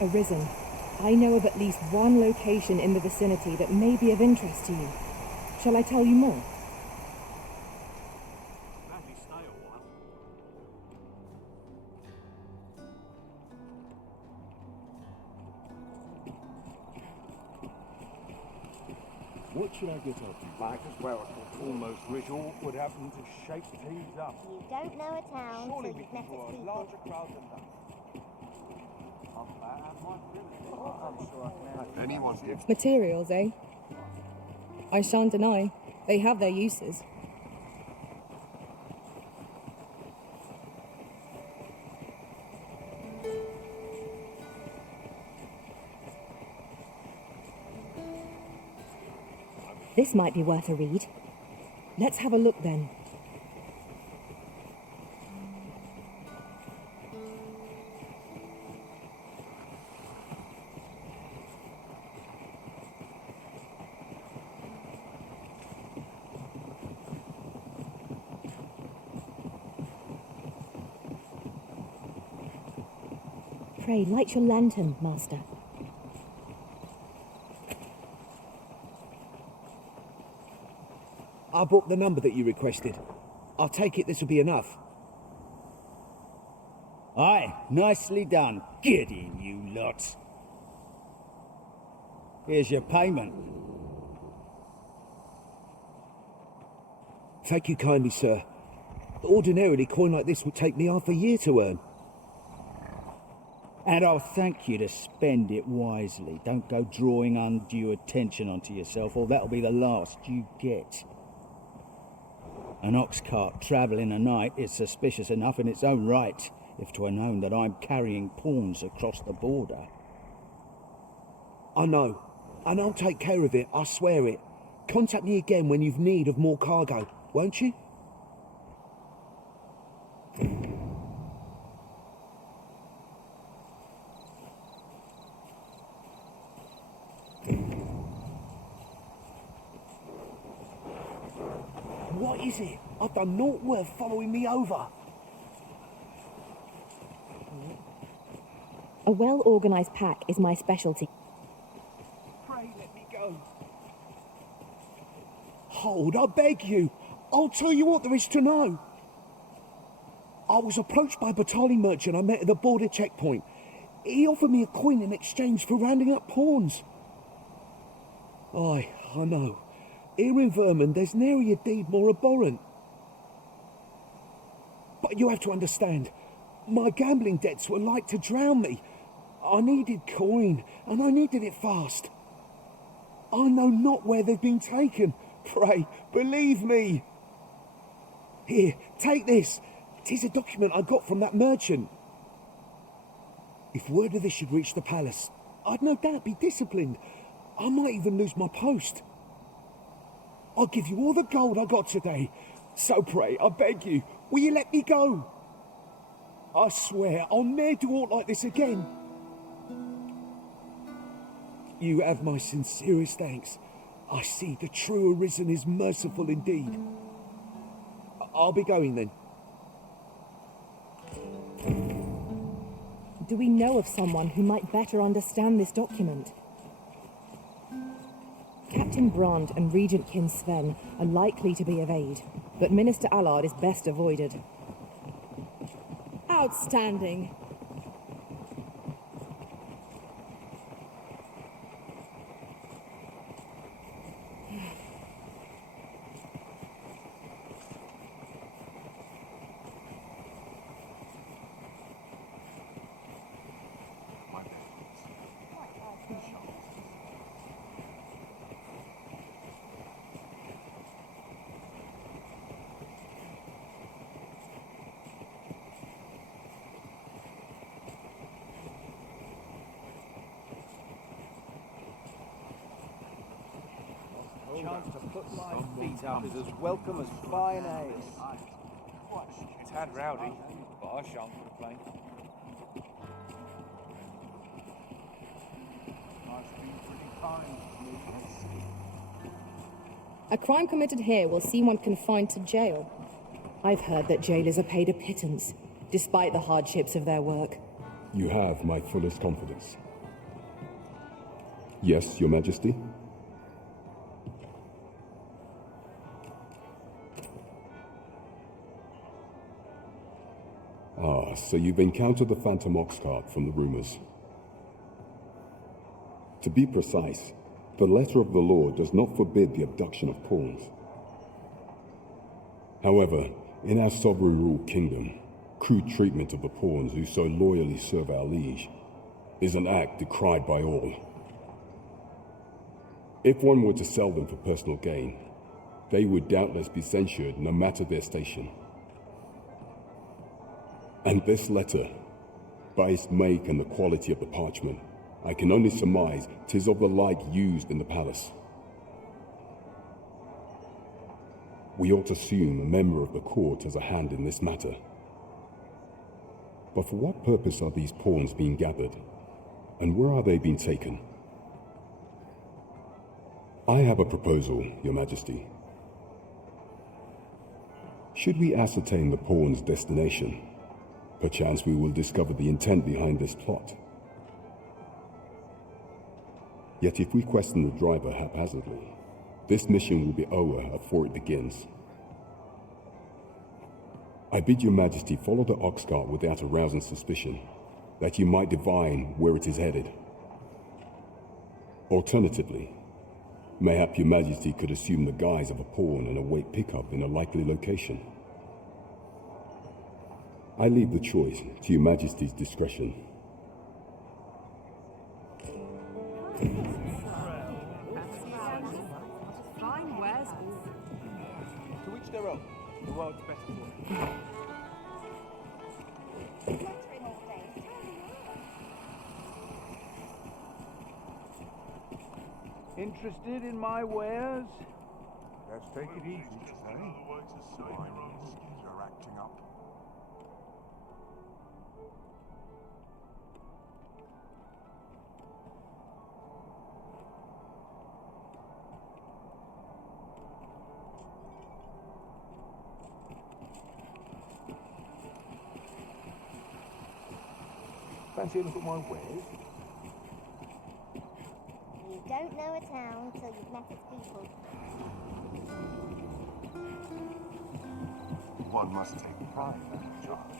Arisen, I know of at least one location in the vicinity that may be of interest to you. Shall I tell you more? What should I get up to? Might as well. I almost wish awkward happened to shake things up. You don't know a town, Surely so we you've can met draw its a people. larger crowd than that. I'm sure I can. Anyone gives. Materials, eh? I shan't deny. They have their uses. This might be worth a read. Let's have a look then. Pray, light your lantern, Master. I brought the number that you requested. I'll take it this will be enough. Aye, nicely done. Get in, you lot. Here's your payment. Thank you kindly, sir. Ordinarily, coin like this would take me half a year to earn. And I'll thank you to spend it wisely. Don't go drawing undue attention onto yourself, or that'll be the last you get. An ox cart travelling a night is suspicious enough in its own right, if 'twere known that I'm carrying pawns across the border. I know, and I'll take care of it, I swear it. Contact me again when you've need of more cargo, won't you? What is it? I've done naught worth following me over. A well-organised pack is my specialty. Pray let me go. Hold, I beg you. I'll tell you what there is to know. I was approached by a battalion merchant I met at the border checkpoint. He offered me a coin in exchange for rounding up pawns. Aye, I know. Here in Vermont, there's nary a deed more abhorrent. But you have to understand, my gambling debts were like to drown me. I needed coin, and I needed it fast. I know not where they've been taken. Pray, believe me. Here, take this. 'Tis a document I got from that merchant. If word of this should reach the palace, I'd no doubt be disciplined. I might even lose my post. I'll give you all the gold I got today. So pray, I beg you, will you let me go? I swear I'll ne'er do aught like this again. You have my sincerest thanks. I see the true Arisen is merciful indeed. I'll be going then. Do we know of someone who might better understand this document? Captain Brand and Regent Kin Sven are likely to be of aid, but Minister Allard is best avoided. Outstanding. Chance to put my feet up is as welcome as fine ale. It's had rowdy, but I shan't complain. I've been pretty kind to me. A crime committed here will see one confined to jail. I've heard that jailers are paid a pittance, despite the hardships of their work. You have my fullest confidence. Yes, Your Majesty? Ah, so you've encountered the Phantom Ox cart from the rumors. To be precise, the letter of the law does not forbid the abduction of pawns. However, in our sovereign-ruled kingdom, crude treatment of the pawns who so loyally serve our liege is an act decried by all. If one were to sell them for personal gain, they would doubtless be censured no matter their station. And this letter, by its make and the quality of the parchment, I can only surmise 'tis of the like used in the palace. We ought to assume a member of the court has a hand in this matter. But for what purpose are these pawns being gathered? And where are they being taken? I have a proposal, Your Majesty. Should we ascertain the pawn's destination, perchance we will discover the intent behind this plot. Yet if we question the driver haphazardly, this mission will be over before it begins. I bid Your Majesty follow the ox cart without arousing suspicion, that you might divine where it is headed. Alternatively, mayhap Your Majesty could assume the guise of a pawn and await pickup in a likely location. I leave the choice to Your Majesty's discretion. To each their own. The world's best for Interested in my wares? Let's take it easy, eh? You're acting up. Fancy a look at my wares? You don't know a town till you've met its people. One must take pride in that charge.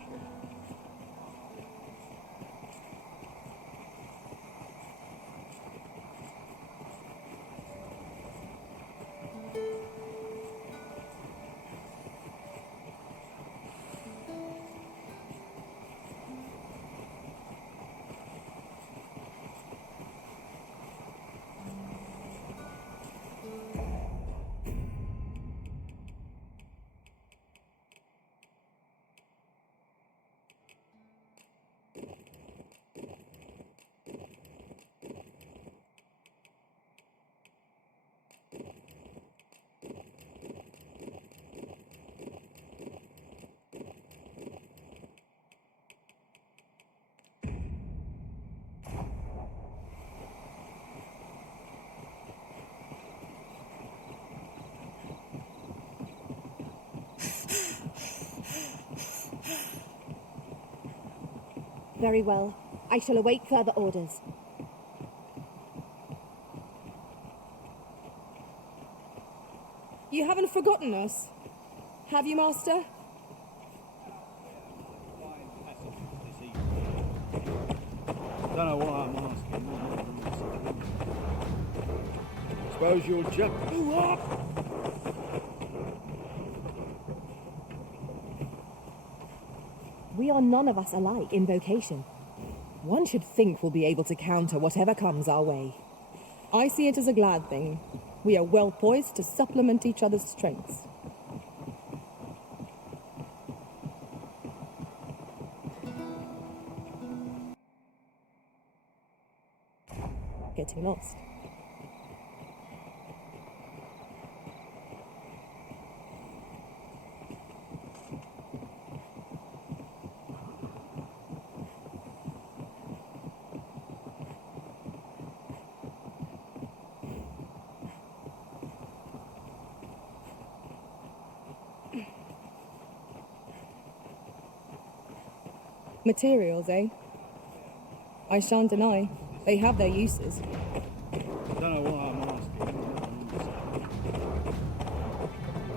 Very well. I shall await further orders. You haven't forgotten us, have you, Master? Don't know why I'm asking. Suppose you'll jump. We are none of us alike in vocation. One should think we'll be able to counter whatever comes our way. I see it as a glad thing. We are well poised to supplement each other's strengths. Getting lost. Materials, eh? I shan't deny. They have their uses. Don't know why I'm asking.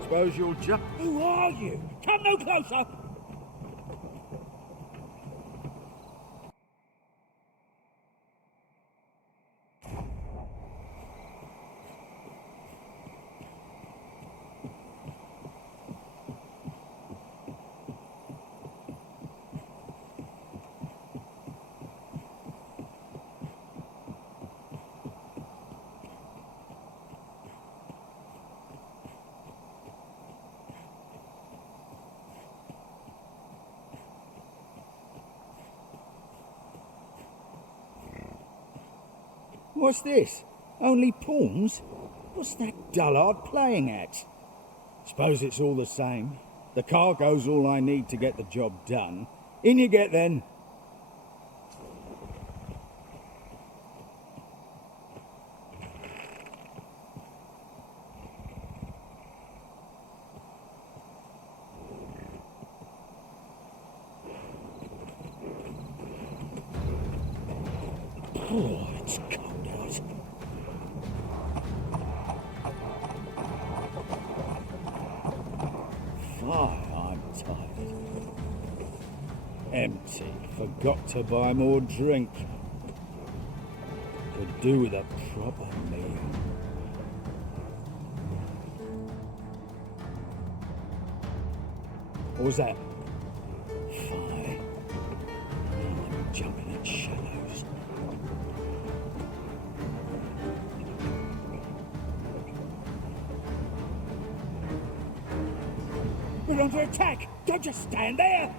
Suppose you'll just... Who are you? Come no closer! What's this? Only pawns? What's that dullard playing at? Suppose it's all the same. The cargo's all I need to get the job done. In you get then. Oh, it's cold out. I'm tired. Empty. Forgot to buy more drink. Could do with a proper meal. What was that? Fire. I'm jumping at shadows. We're under attack! Don't just stand there!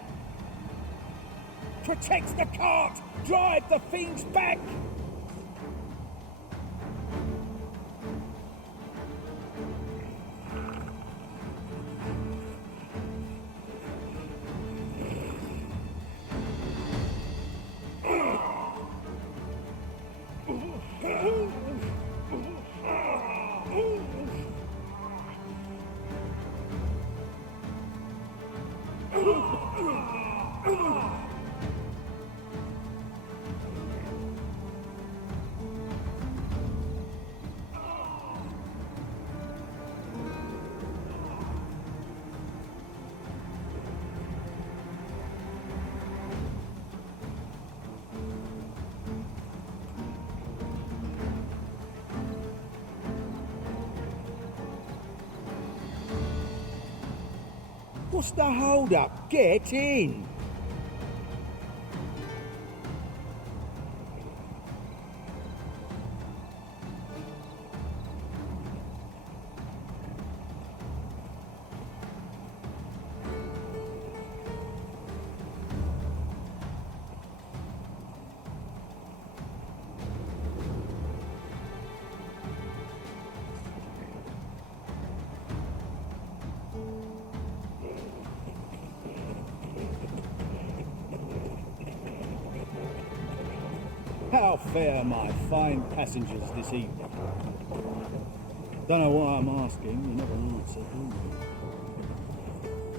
Protect the cart! Drive the fiends back! What's the hold up? Get in! How fare my fine passengers this evening? Don't know why I'm asking, you never answer, do you?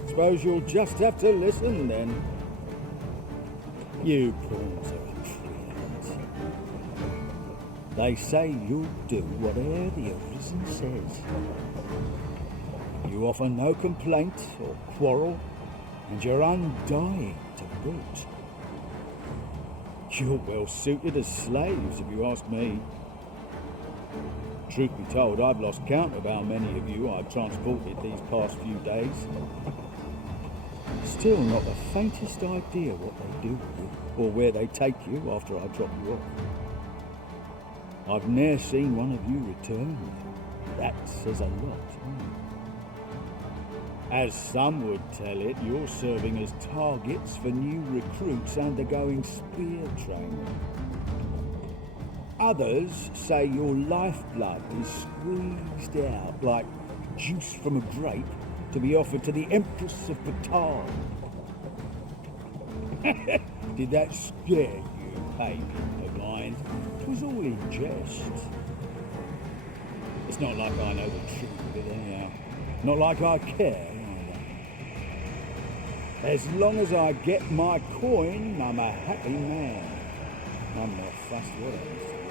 Suppose you'll just have to listen then. You pawns are a treat. They say you'll do whatever the arisen says. You offer no complaint or quarrel, and you're undying to boot. You're well suited as slaves, if you ask me. Truth be told, I've lost count of how many of you I've transported these past few days. Still not the faintest idea what they do with you, or where they take you after I drop you off. I've ne'er seen one of you return. That says a lot. As some would tell it, you're serving as targets for new recruits undergoing spear training. Others say your lifeblood is squeezed out like juice from a grape to be offered to the Empress of Bataan. Did that scare you, baby of mine? It was all in jest. It's not like I know the truth of it anyhow. Not like I care. As long as I get my coin, I'm a happy man. I'm not fussed what happens to me.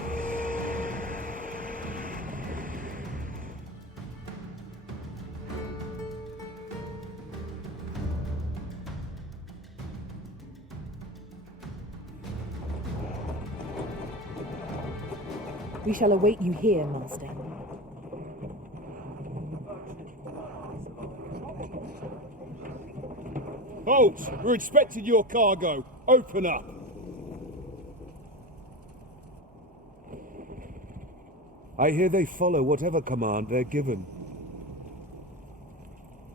We shall await you here, Master. Halt! We're inspecting your cargo. Open up. I hear they follow whatever command they're given.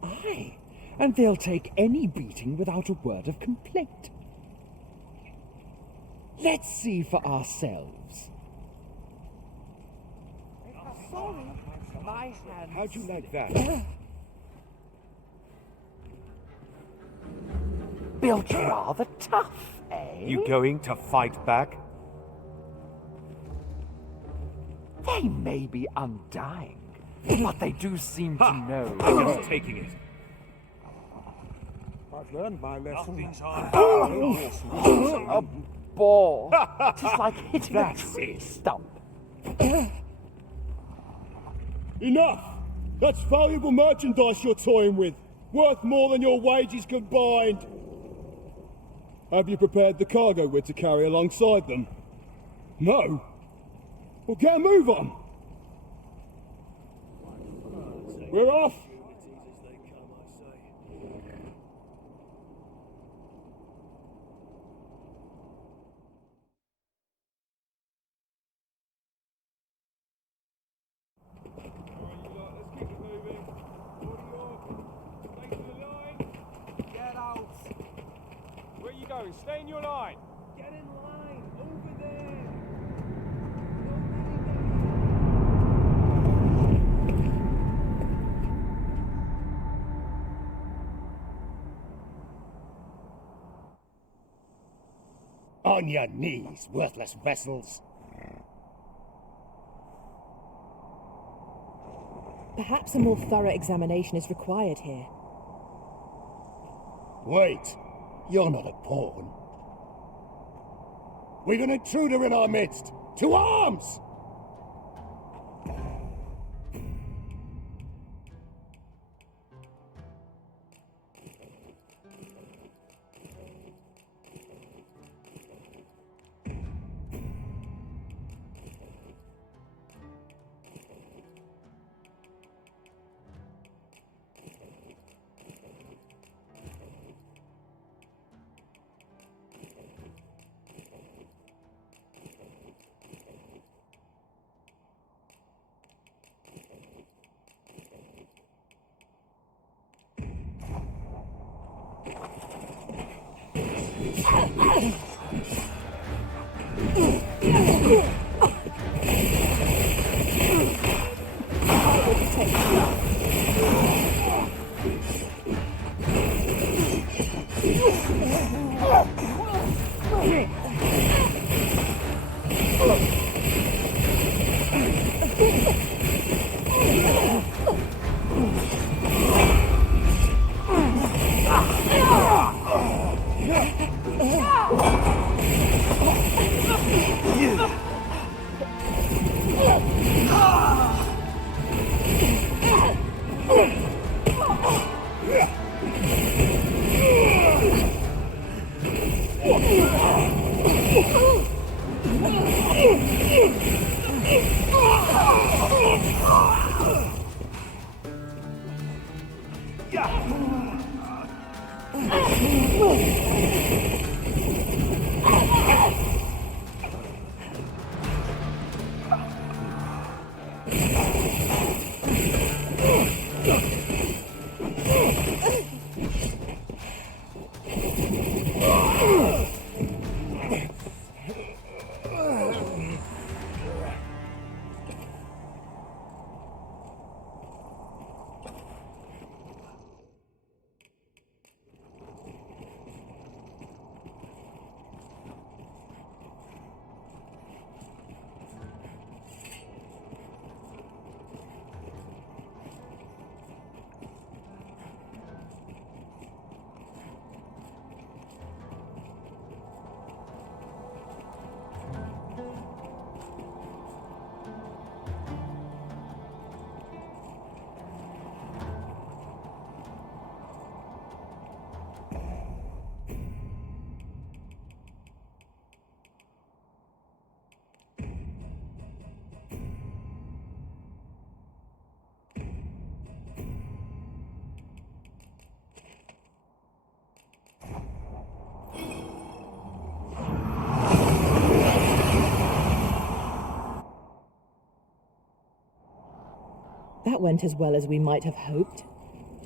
Aye, and they'll take any beating without a word of complaint. Let's see for ourselves. Sorry, my hands. How'd you like that? Built rather tough, eh? You going to fight back? They may be undying, but they do seem to know. I'm just taking it. I've learned my lesson. A ball. Just like hitting That's a it. stump. Enough! That's valuable merchandise you're toying with. Worth more than your wages combined. Have you prepared the cargo we're to carry alongside them? No? Well, get a move on. We're off. Get out! Where are you going? Stay in your line! Get in line, over there. On your knees, worthless vessels. Perhaps a more thorough examination is required here. Wait, you're not a pawn. We've an intruder in our midst. To arms! That went as well as we might have hoped.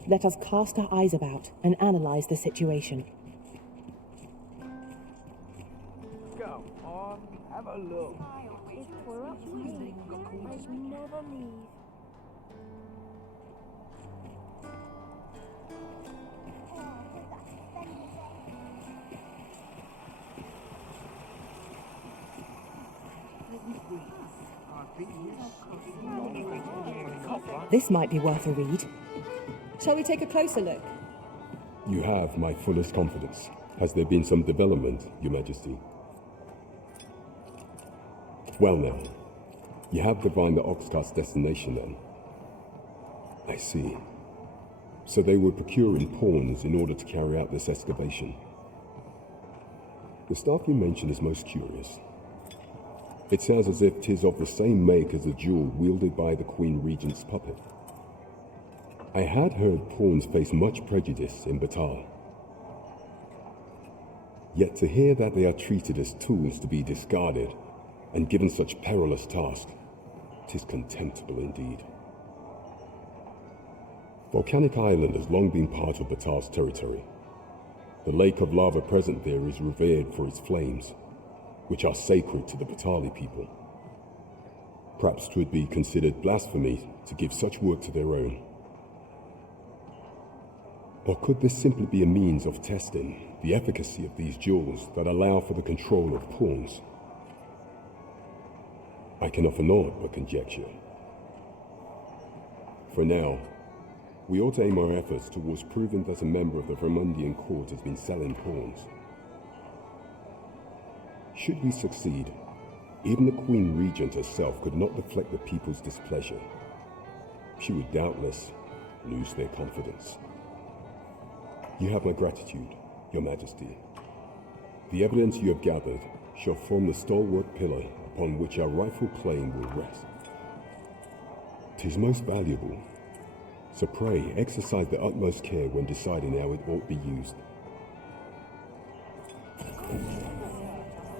Let us cast our eyes about and analyze the situation. Go on, have a look. If we're up to it, I'd never leave. This might be worth a read. Shall we take a closer look? You have my fullest confidence. Has there been some development, Your Majesty? Well now, you have divined the Oxcart's destination then. I see. So they were procuring pawns in order to carry out this excavation. The stuff you mention is most curious. It sounds as if 'tis of the same make as the jewel wielded by the Queen Regent's puppet. I had heard pawns face much prejudice in Batar. Yet to hear that they are treated as tools to be discarded and given such perilous tasks, 'tis contemptible indeed. Volcanic Island has long been part of Batar's territory. The lake of lava present there is revered for its flames, which are sacred to the Batali people. Perhaps 'twould be considered blasphemy to give such work to their own. Or could this simply be a means of testing the efficacy of these jewels that allow for the control of pawns? I can offer naught but conjecture. For now, we ought to aim our efforts towards proving that a member of the Vermundian court has been selling pawns. Should we succeed, even the Queen Regent herself could not deflect the people's displeasure. She would doubtless lose their confidence. You have my gratitude, Your Majesty. The evidence you have gathered shall form the stalwart pillar upon which our rightful claim will rest. 'Tis most valuable, so pray exercise the utmost care when deciding how it ought be used.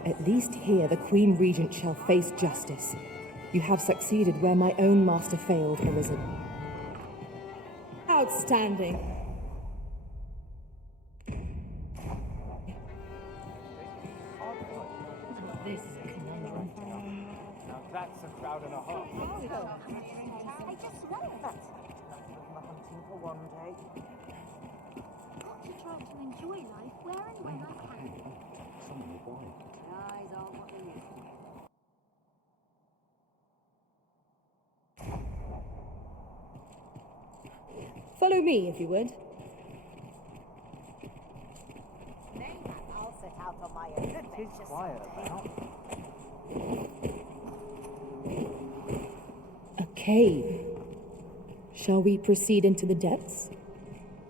At least here the Queen Regent shall face justice. You have succeeded where my own master failed, Arisen. Outstanding. This is a conundrum. Now that's a crowd and a half. I just love that. Hunting for one day. Got to try to enjoy life where and when I can. Eyes on what they need. Follow me, if you would. I'll set out on my own adventures. Quiet about. A cave. Shall we proceed into the depths?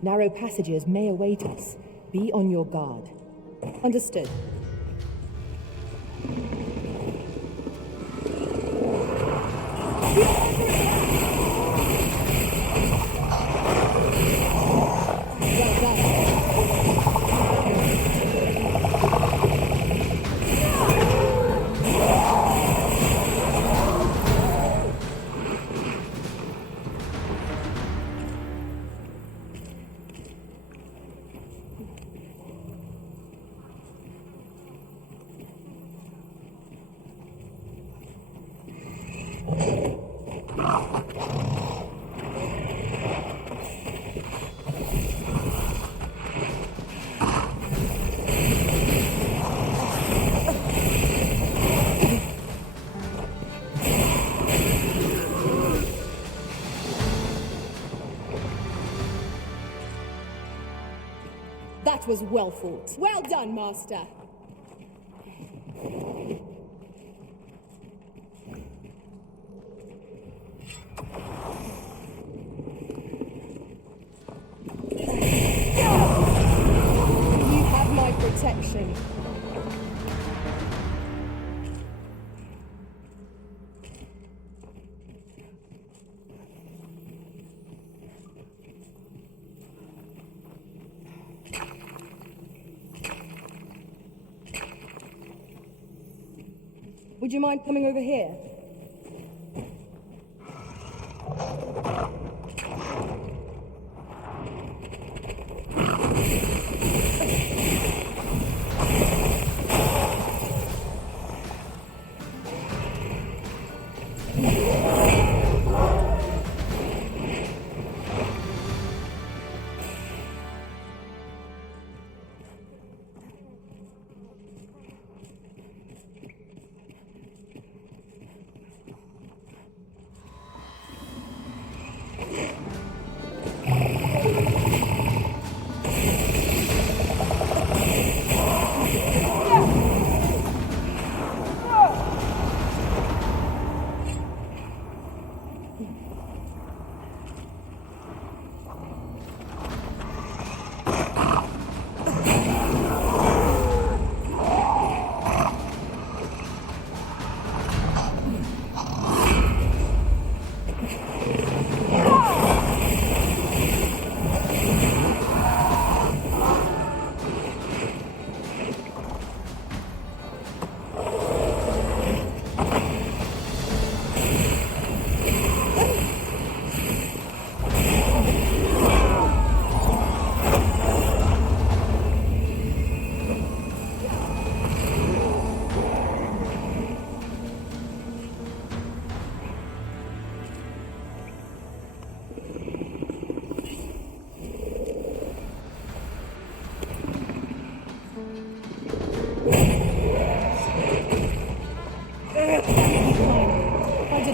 Narrow passages may await us. Be on your guard. Understood. Well done. That was well fought. Well done, Master. You have my protection. Would you mind coming over here?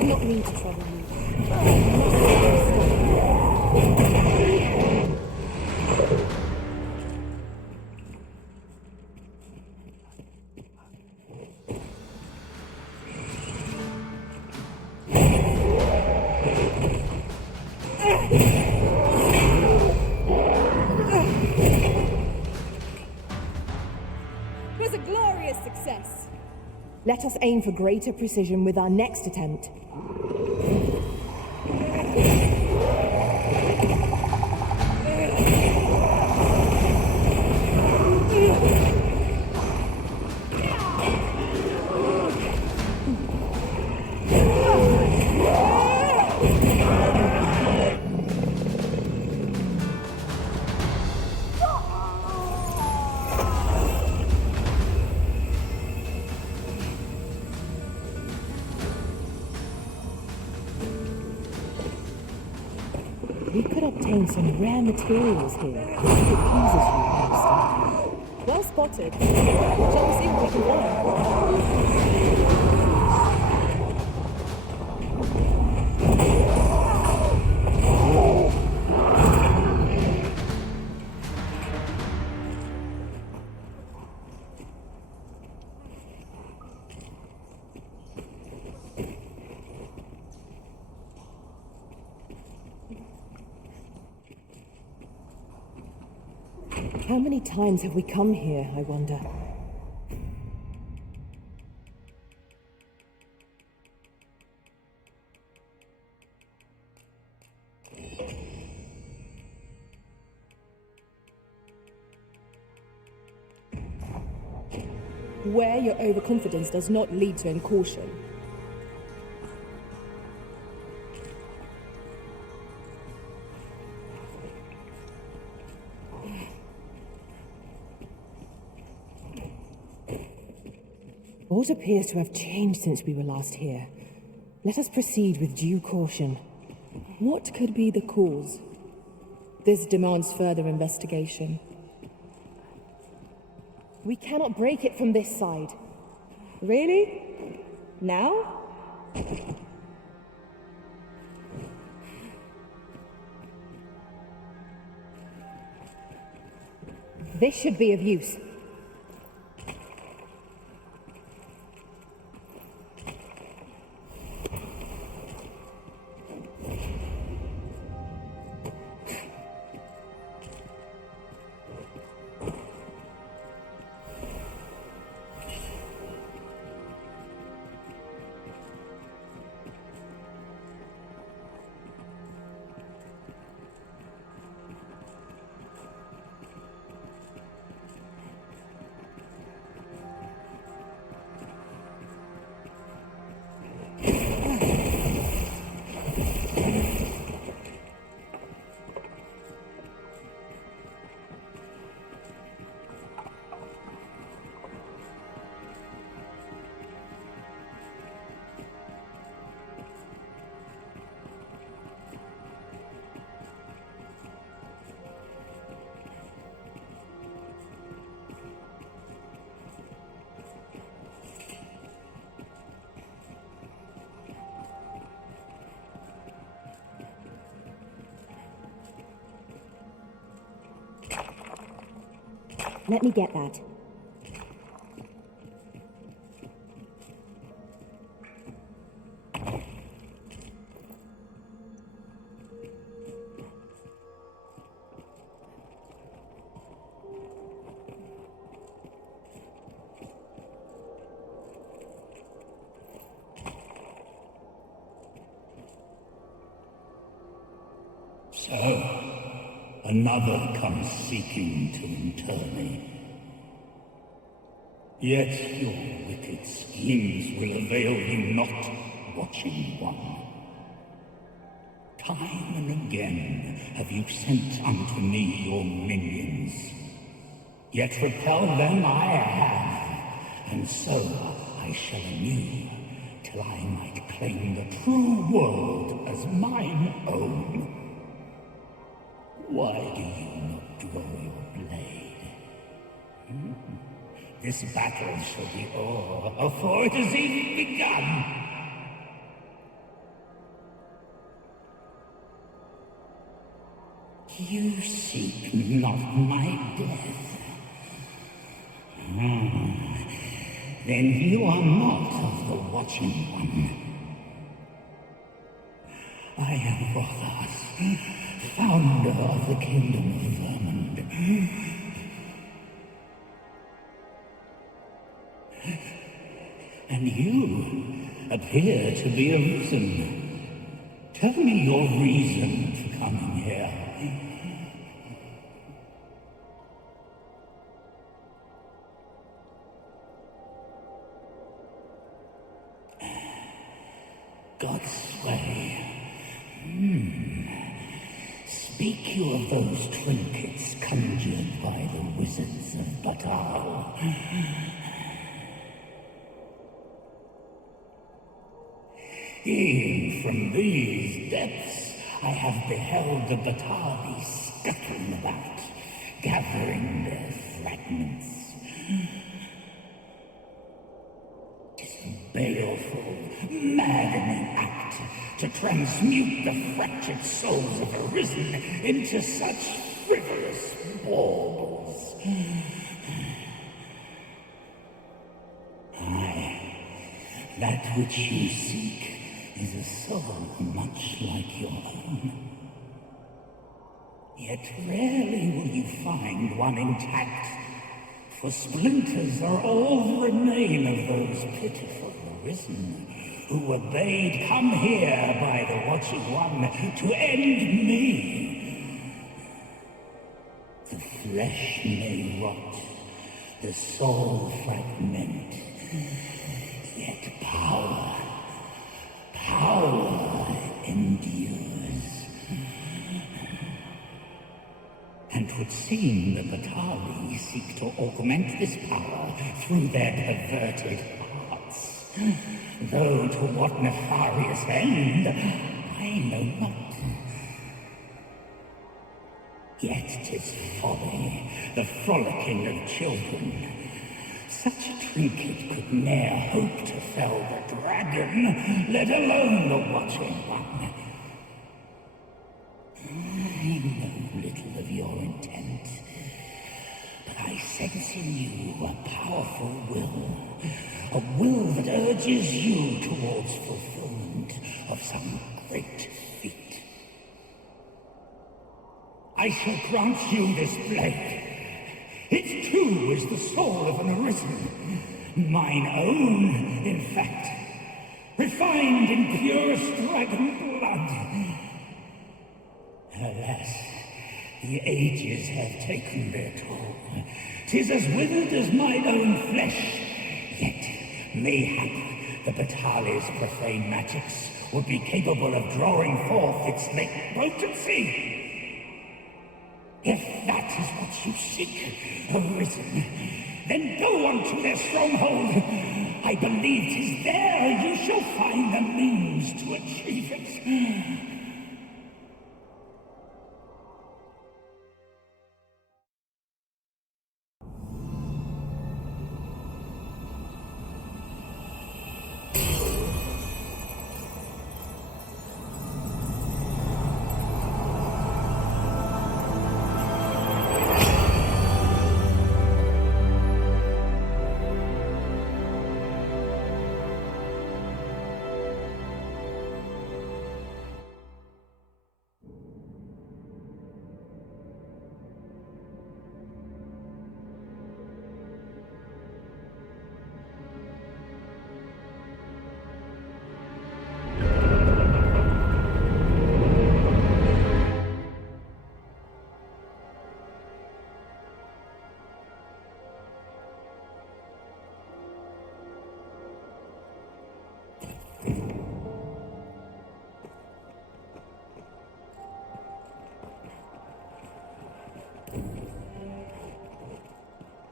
not mean to trouble you. It was a glorious success. Let us aim for greater precision with our next attempt. We could obtain some rare materials here. If it pleases you, Master. Well spotted. Shall we see what we can find? How many times have we come here, I wonder? Where your overconfidence does not lead to incaution. What appears to have changed since we were last here? Let us proceed with due caution. What could be the cause? This demands further investigation. We cannot break it from this side. Really? Now? This should be of use. Let me get that. So, another comes seeking to inter me. Yet your wicked schemes will avail you not, watching one. Time and again have you sent unto me your minions. Yet repel them I have, and so I shall anew, till I might claim the true world as mine own. Why do you not draw your blade? This battle shall be o'er afore it has even begun. You seek not my death. Then you are not of the Watching One. I am Rothas, founder of the Kingdom of Vermund. And you appear to be arisen. Tell me your reason for coming here. God's way. Speak you of those trinkets conjured by the wizards of Batal. E'en from these depths I have beheld the Batali scuttling about, gathering their fragments. 'Tis a baleful, maddening act to transmute the fractured souls of Arisen into such frivolous baubles. Aye, that which you seek is a soul much like your own. Yet rarely will you find one intact, for splinters are all that remain of those pitiful Arisen who were bade come here by the Watching One to end me. The flesh may rot, the soul fragment, yet power endures. And 'twould seem the Batali seek to augment this power through their perverted arts. Though to what nefarious end, I know not. Yet 'tis folly, the frolicking of children. Such a trinket could ne'er hope to fell the dragon, let alone the Watching One. I know little of your intent, but I sense in you a powerful will that urges you towards fulfillment of some great feat. I shall grant you this blade. It too is the soul of an Arisen, mine own, in fact, refined in purest dragon blood. Alas, the ages have taken their toll. 'Tis as withered as mine own flesh, yet mayhap the Batali's profane magics would be capable of drawing forth its late potency. If that is what you seek, Arisen, then go on to their stronghold. I believe 'tis there you shall find the means to achieve it.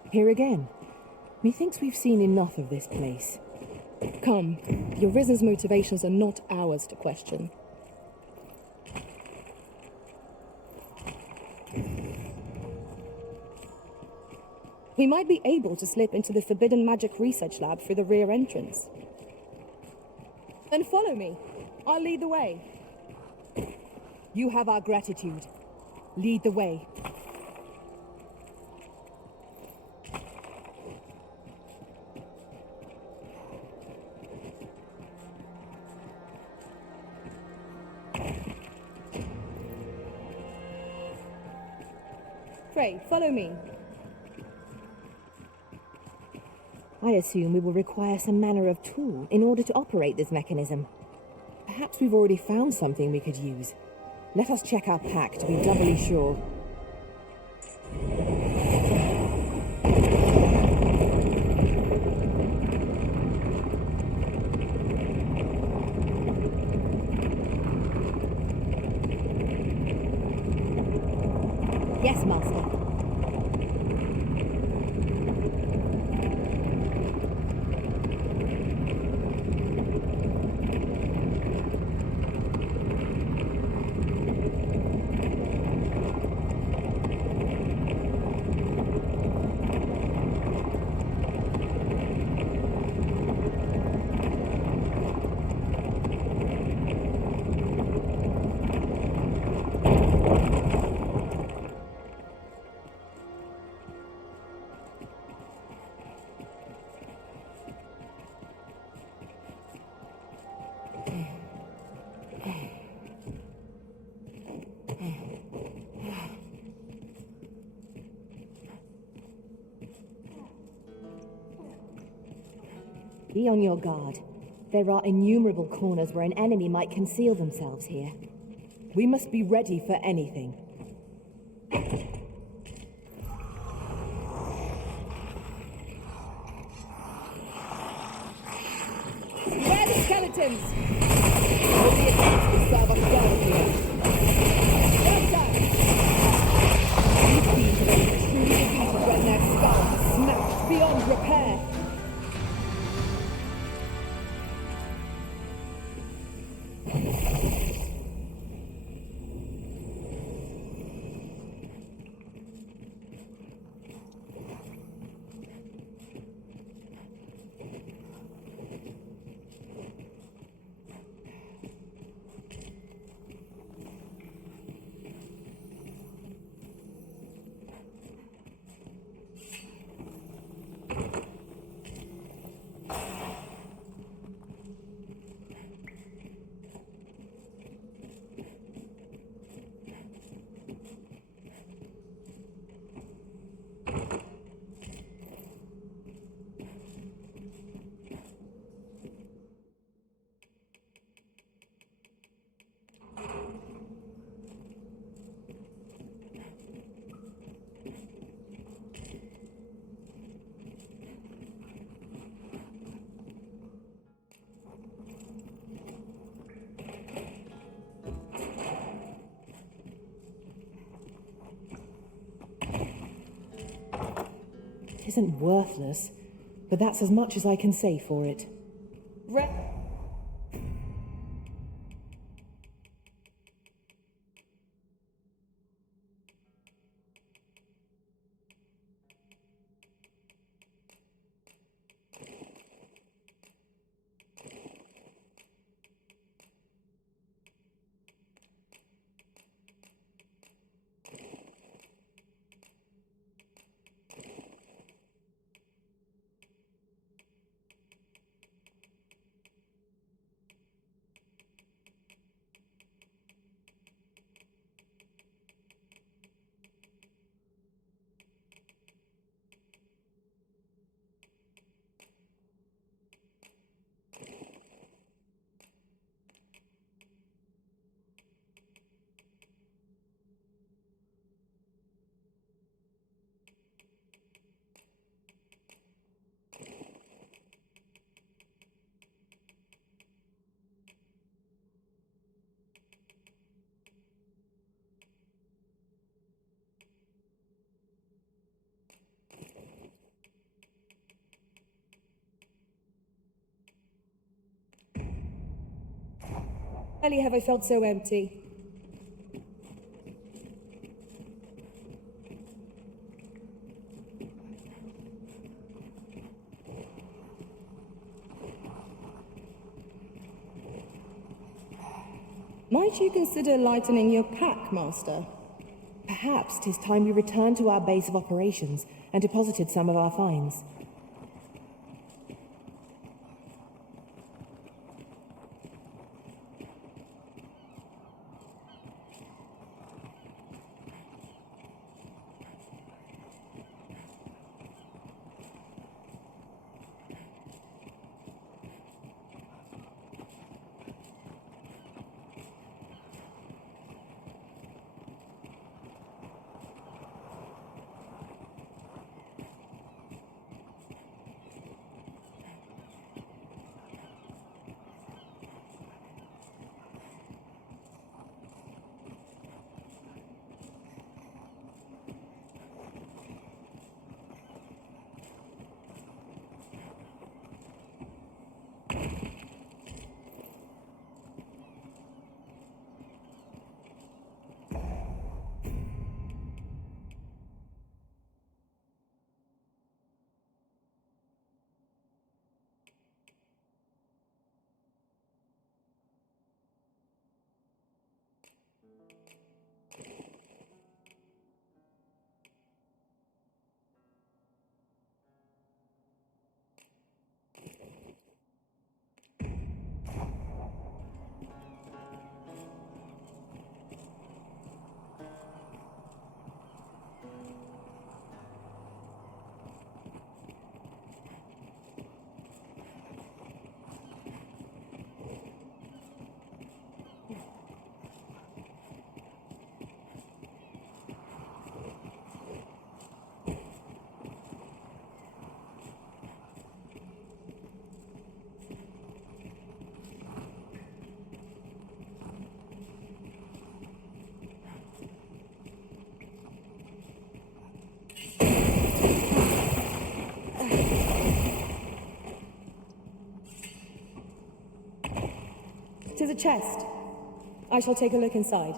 Here again. Methinks we've seen enough of this place. Come, the Arisen's motivations are not ours to question. We might be able to slip into the Forbidden Magic Research Lab through the rear entrance. Then follow me. I'll lead the way. You have our gratitude. Lead the way. Pray, follow me. I assume we will require some manner of tool in order to operate this mechanism. Perhaps we've already found something we could use. Let us check our pack to be doubly sure. Yes, Master. Be on your guard. There are innumerable corners where an enemy might conceal themselves here. We must be ready for anything. Where are the skeletons? Only attempts to serve us well here. These beings are only truly defeated when their skulls are smashed beyond repair. It isn't worthless, but that's as much as I can say for it. Rarely have I felt so empty. Might you consider lightening your pack, Master? Perhaps 'tis time we returned to our base of operations and deposited some of our finds. Tis a chest. I shall take a look inside.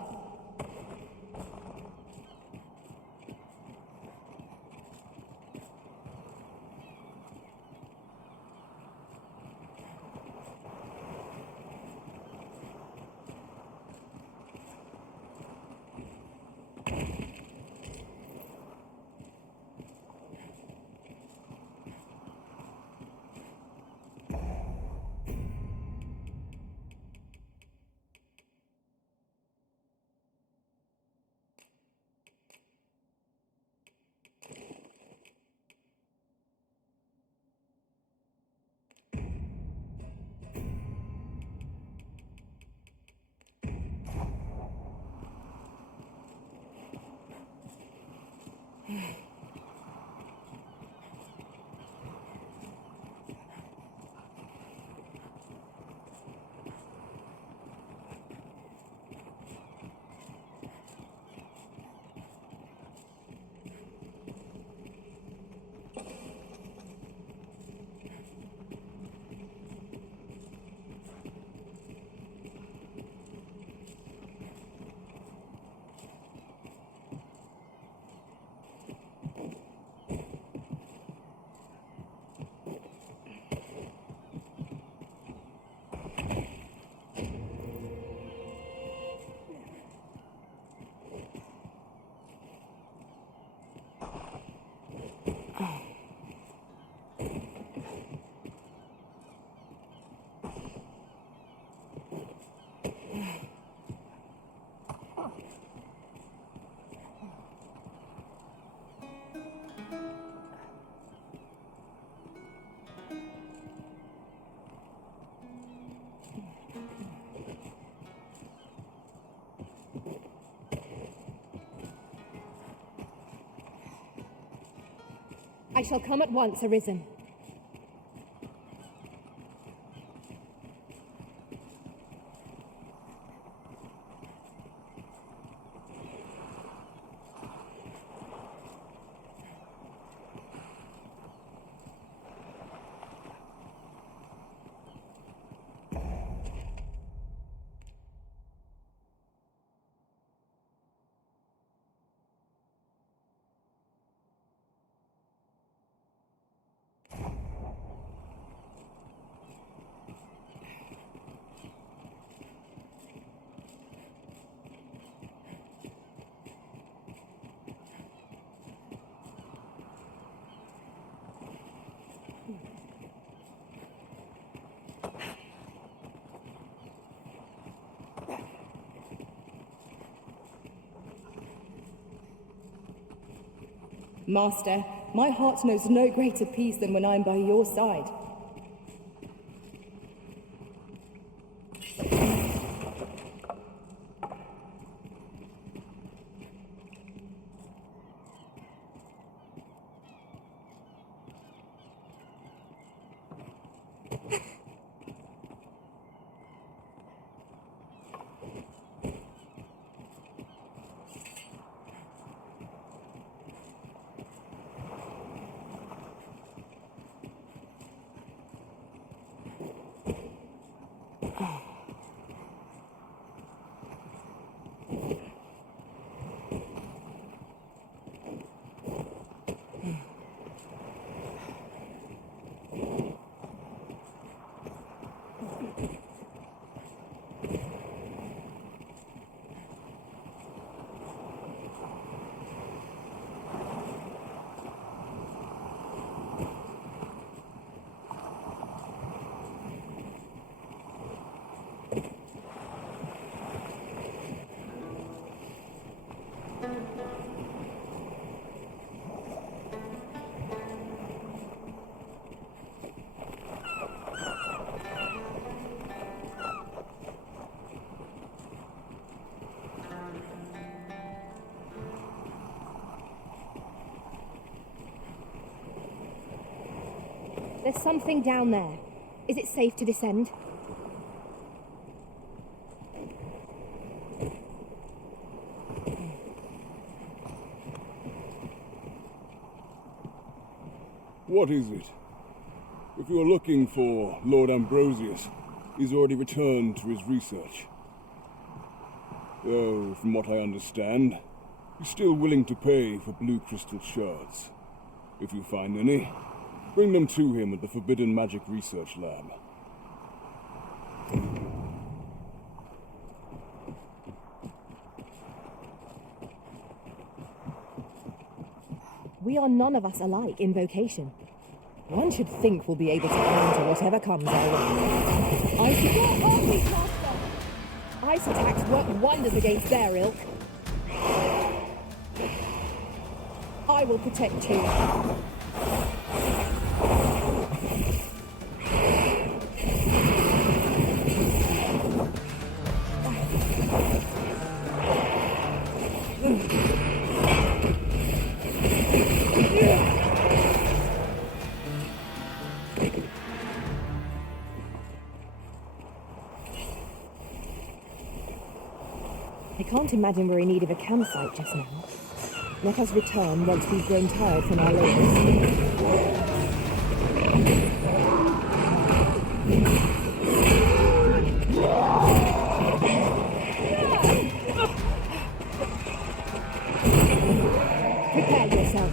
I shall come at once, Arisen. Master, my heart knows no greater peace than when I'm by your side. There's something down there. Is it safe to descend? What is it? If you're looking for Lord Ambrosius, he's already returned to his research. Though, from what I understand, he's still willing to pay for blue crystal shards. If you find any, bring them to him at the Forbidden Magic Research Lab. We are none of us alike in vocation. One should think we'll be able to counter whatever comes our way. Ice attacks work wonders against their ilk. I will protect you. I can't imagine we're in need of a campsite just now. Let us return once we've grown tired from our labours. Prepare yourself.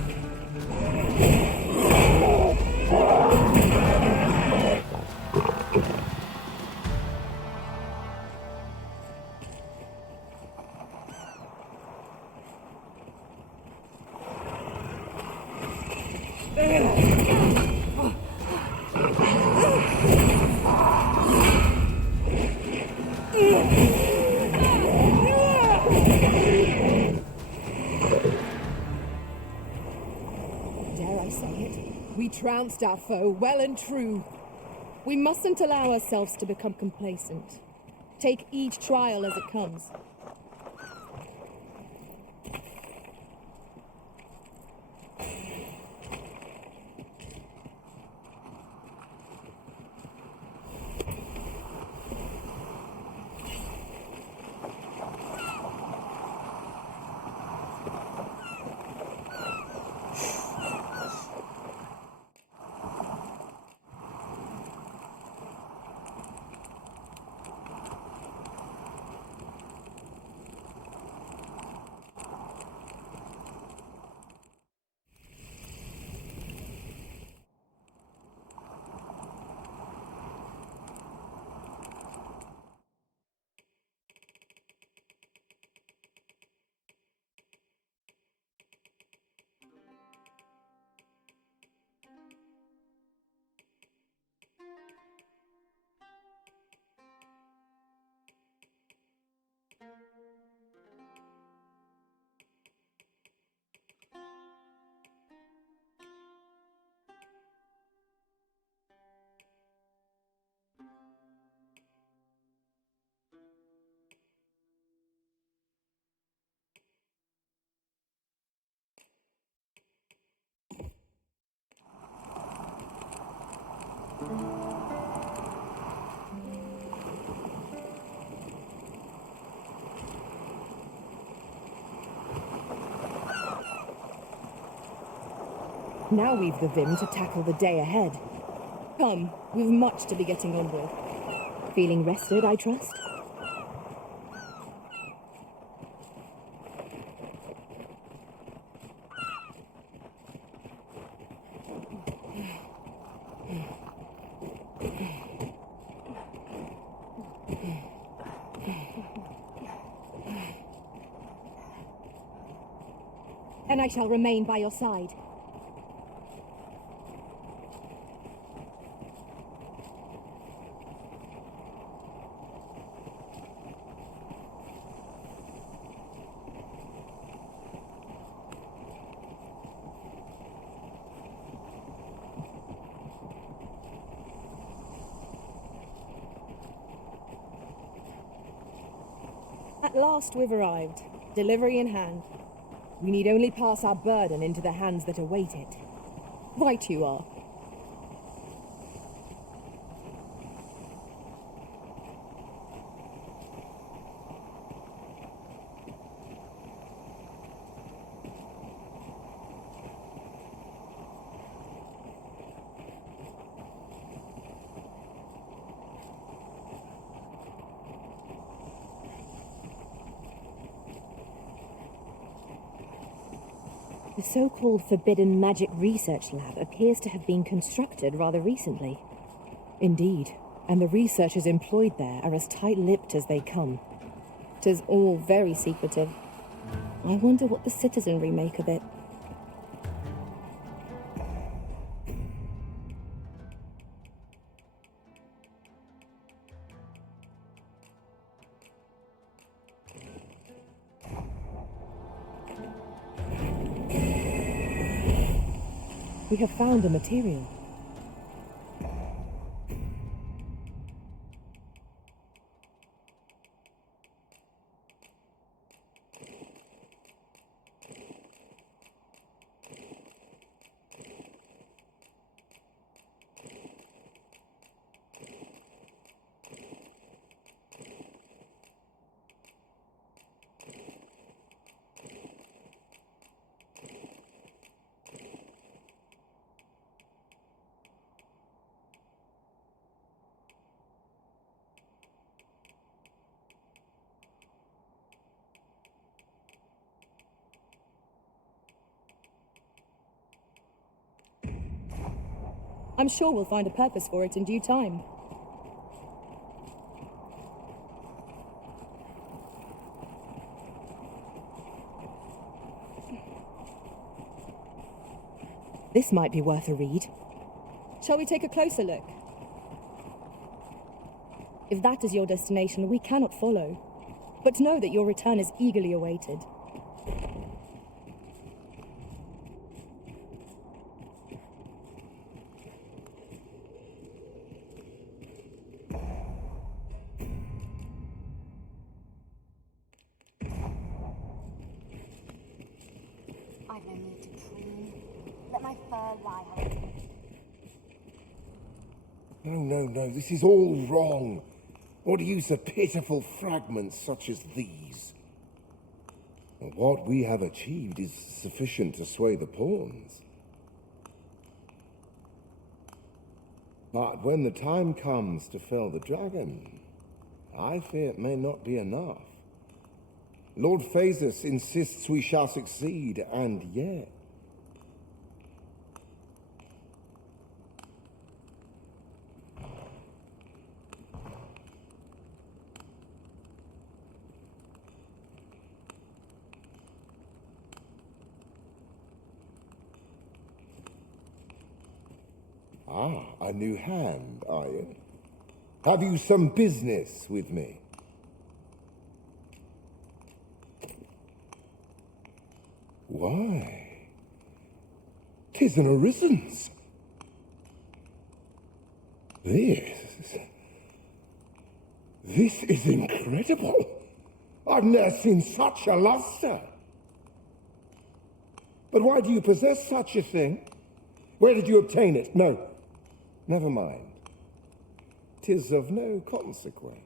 Dare I say it? We trounced our foe well and true. We mustn't allow ourselves to become complacent. Take each trial as it comes. Now we've the vim to tackle the day ahead. Come, we've much to be getting on with. Feeling rested, I trust? And I shall remain by your side. At last we've arrived, delivery in hand. We need only pass our burden into the hands that await it. Right you are. The so-called Forbidden Magic Research Lab appears to have been constructed rather recently. Indeed, and the researchers employed there are as tight-lipped as they come. 'Tis all very secretive. I wonder what the citizenry make of it. We have found a material. I'm sure we'll find a purpose for it in due time. This might be worth a read. Shall we take a closer look? If that is your destination, we cannot follow. But know that your return is eagerly awaited. I've no need to preen. Let my fur lie on. No, this is all wrong. What use of pitiful fragments such as these? What we have achieved is sufficient to sway the pawns. But when the time comes to fell the dragon, I fear it may not be enough. Lord Phasus insists we shall succeed, and yet... Ah, a new hand, are you? Have you some business with me? Why? 'Tis an orisons. This is incredible. I've never seen such a luster. But why do you possess such a thing? Where did you obtain it? No, never mind. 'Tis of no consequence.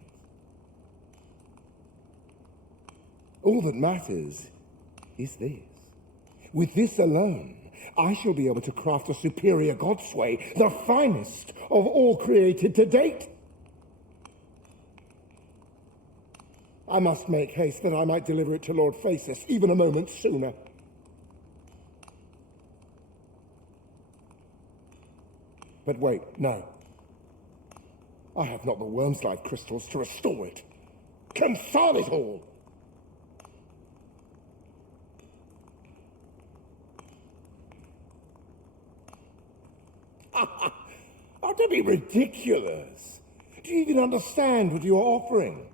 All that matters is this. With this alone, I shall be able to craft a superior godsway, the finest of all created to date. I must make haste that I might deliver it to Lord Phasis even a moment sooner. But wait, no. I have not the worm's life crystals to restore it. Confound it all! Oh, don't be ridiculous. Do you even understand what you are offering?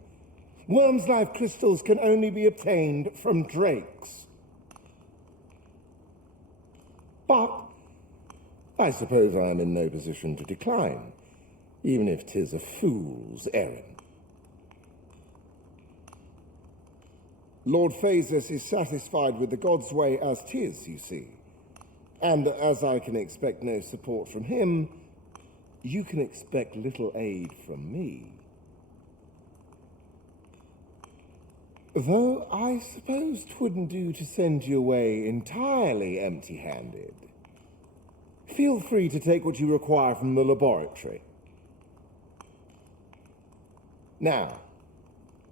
Worm's life crystals can only be obtained from drakes. But I suppose I am in no position to decline, even if 'tis a fool's errand. Lord Phasis is satisfied with the God's way as 'tis, you see. And as I can expect no support from him, you can expect little aid from me. Though I suppose 'twouldn't do to send you away entirely empty-handed. Feel free to take what you require from the laboratory. Now,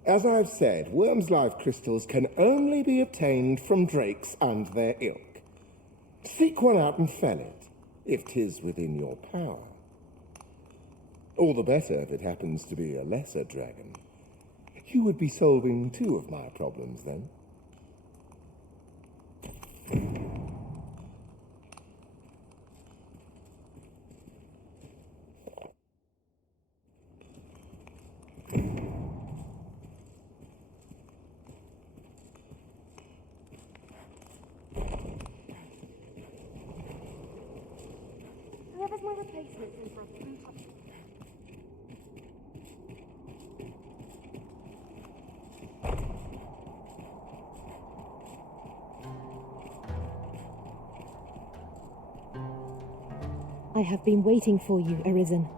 as I've said, worm's life crystals can only be obtained from drakes and their ilk. Seek one out and fell it, if 'tis within your power. All the better if it happens to be a lesser dragon. You would be solving two of my problems then. Whoever's my replacement's in for a blue top. I have been waiting for you, Arisen.